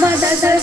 బడదే